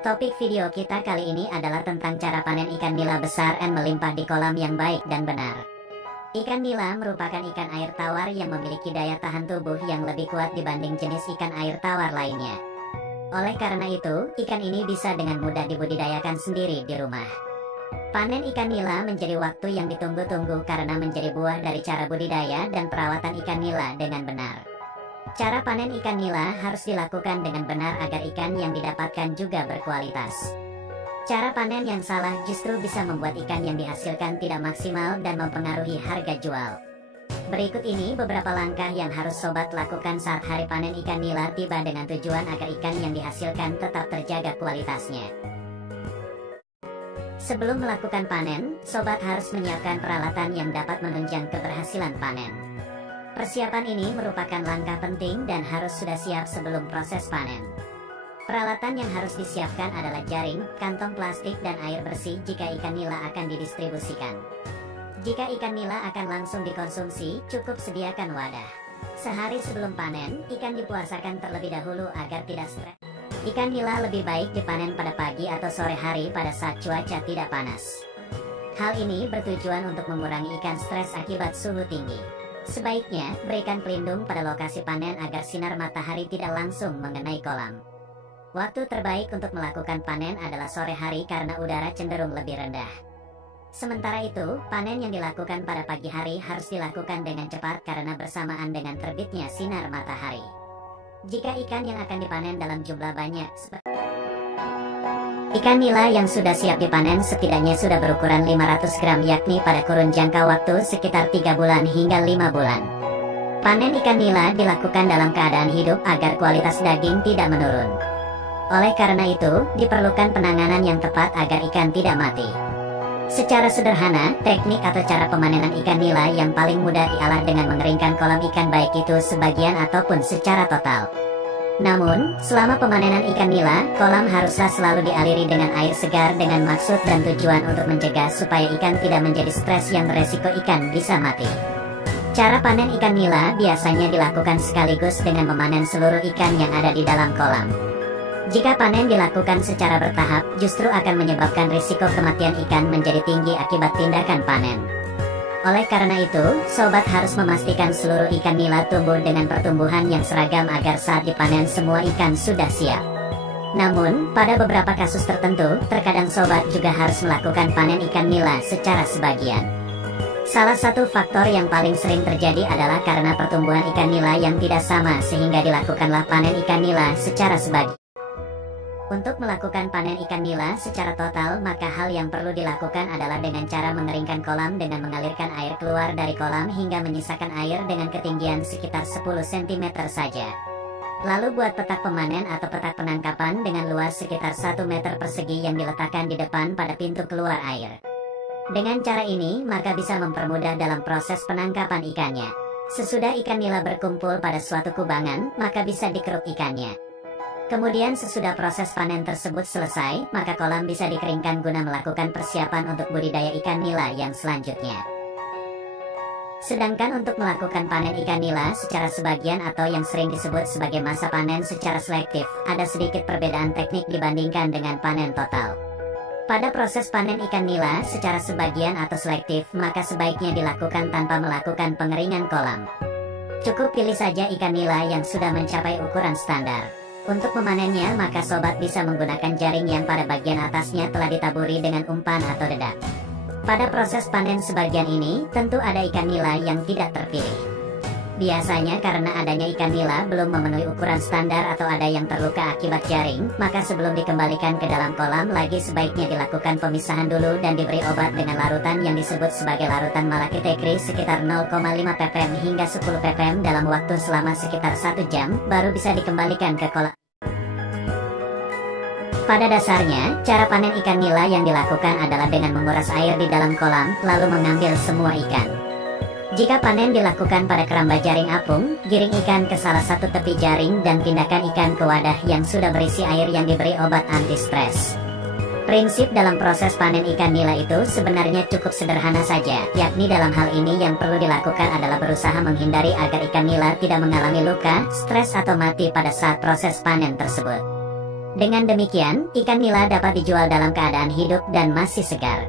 Topik video kita kali ini adalah tentang cara panen ikan nila besar dan melimpah di kolam yang baik dan benar. Ikan nila merupakan ikan air tawar yang memiliki daya tahan tubuh yang lebih kuat dibanding jenis ikan air tawar lainnya. Oleh karena itu, ikan ini bisa dengan mudah dibudidayakan sendiri di rumah. Panen ikan nila menjadi waktu yang ditunggu-tunggu karena menjadi buah dari cara budidaya dan perawatan ikan nila dengan benar. Cara panen ikan nila harus dilakukan dengan benar agar ikan yang didapatkan juga berkualitas. Cara panen yang salah justru bisa membuat ikan yang dihasilkan tidak maksimal dan mempengaruhi harga jual. Berikut ini beberapa langkah yang harus sobat lakukan saat hari panen ikan nila tiba dengan tujuan agar ikan yang dihasilkan tetap terjaga kualitasnya. Sebelum melakukan panen, sobat harus menyiapkan peralatan yang dapat menunjang keberhasilan panen. Persiapan ini merupakan langkah penting dan harus sudah siap sebelum proses panen. Peralatan yang harus disiapkan adalah jaring, kantong plastik, dan air bersih jika ikan nila akan didistribusikan. Jika ikan nila akan langsung dikonsumsi, cukup sediakan wadah. Sehari sebelum panen, ikan dipuasakan terlebih dahulu agar tidak stres. Ikan nila lebih baik dipanen pada pagi atau sore hari pada saat cuaca tidak panas. Hal ini bertujuan untuk mengurangi ikan stres akibat suhu tinggi. Sebaiknya, berikan pelindung pada lokasi panen agar sinar matahari tidak langsung mengenai kolam. Waktu terbaik untuk melakukan panen adalah sore hari karena udara cenderung lebih rendah. Sementara itu, panen yang dilakukan pada pagi hari harus dilakukan dengan cepat karena bersamaan dengan terbitnya sinar matahari. Jika ikan yang akan dipanen dalam jumlah banyak, ikan nila yang sudah siap dipanen setidaknya sudah berukuran 500 gram yakni pada kurun jangka waktu sekitar 3 bulan hingga 5 bulan. Panen ikan nila dilakukan dalam keadaan hidup agar kualitas daging tidak menurun. Oleh karena itu, diperlukan penanganan yang tepat agar ikan tidak mati. Secara sederhana, teknik atau cara pemanenan ikan nila yang paling mudah ialah dengan mengeringkan kolam ikan baik itu sebagian ataupun secara total. Namun, selama pemanenan ikan nila, kolam haruslah selalu dialiri dengan air segar dengan maksud dan tujuan untuk mencegah supaya ikan tidak menjadi stres yang beresiko ikan bisa mati. Cara panen ikan nila biasanya dilakukan sekaligus dengan memanen seluruh ikan yang ada di dalam kolam. Jika panen dilakukan secara bertahap, justru akan menyebabkan risiko kematian ikan menjadi tinggi akibat tindakan panen. Oleh karena itu, sobat harus memastikan seluruh ikan nila tumbuh dengan pertumbuhan yang seragam agar saat dipanen semua ikan sudah siap. Namun, pada beberapa kasus tertentu, terkadang sobat juga harus melakukan panen ikan nila secara sebagian. Salah satu faktor yang paling sering terjadi adalah karena pertumbuhan ikan nila yang tidak sama sehingga dilakukanlah panen ikan nila secara sebagian. Untuk melakukan panen ikan nila secara total, maka hal yang perlu dilakukan adalah dengan cara mengeringkan kolam dengan mengalirkan air keluar dari kolam hingga menyisakan air dengan ketinggian sekitar 10 cm saja. Lalu buat petak pemanen atau petak penangkapan dengan luas sekitar 1 meter persegi yang diletakkan di depan pada pintu keluar air. Dengan cara ini, maka bisa mempermudah dalam proses penangkapan ikannya. Sesudah ikan nila berkumpul pada suatu kubangan, maka bisa dikeruk ikannya. Kemudian sesudah proses panen tersebut selesai, maka kolam bisa dikeringkan guna melakukan persiapan untuk budidaya ikan nila yang selanjutnya. Sedangkan untuk melakukan panen ikan nila secara sebagian atau yang sering disebut sebagai masa panen secara selektif, ada sedikit perbedaan teknik dibandingkan dengan panen total. Pada proses panen ikan nila secara sebagian atau selektif, maka sebaiknya dilakukan tanpa melakukan pengeringan kolam. Cukup pilih saja ikan nila yang sudah mencapai ukuran standar. Untuk memanennya, maka sobat bisa menggunakan jaring yang pada bagian atasnya telah ditaburi dengan umpan atau dedak. Pada proses panen sebagian ini, tentu ada ikan nila yang tidak terpilih. Biasanya karena adanya ikan nila belum memenuhi ukuran standar atau ada yang terluka akibat jaring, maka sebelum dikembalikan ke dalam kolam lagi sebaiknya dilakukan pemisahan dulu dan diberi obat dengan larutan yang disebut sebagai larutan malakitekri sekitar 0,5 ppm hingga 10 ppm dalam waktu selama sekitar 1 jam, baru bisa dikembalikan ke kolam. Pada dasarnya, cara panen ikan nila yang dilakukan adalah dengan menguras air di dalam kolam, lalu mengambil semua ikan. Jika panen dilakukan pada keramba jaring apung, giring ikan ke salah satu tepi jaring dan pindahkan ikan ke wadah yang sudah berisi air yang diberi obat anti-stres. Prinsip dalam proses panen ikan nila itu sebenarnya cukup sederhana saja, yakni dalam hal ini yang perlu dilakukan adalah berusaha menghindari agar ikan nila tidak mengalami luka, stres atau mati pada saat proses panen tersebut. Dengan demikian, ikan nila dapat dijual dalam keadaan hidup dan masih segar.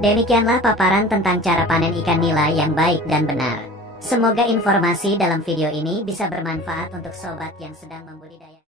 Demikianlah paparan tentang cara panen ikan nila yang baik dan benar. Semoga informasi dalam video ini bisa bermanfaat untuk sobat yang sedang membudidaya.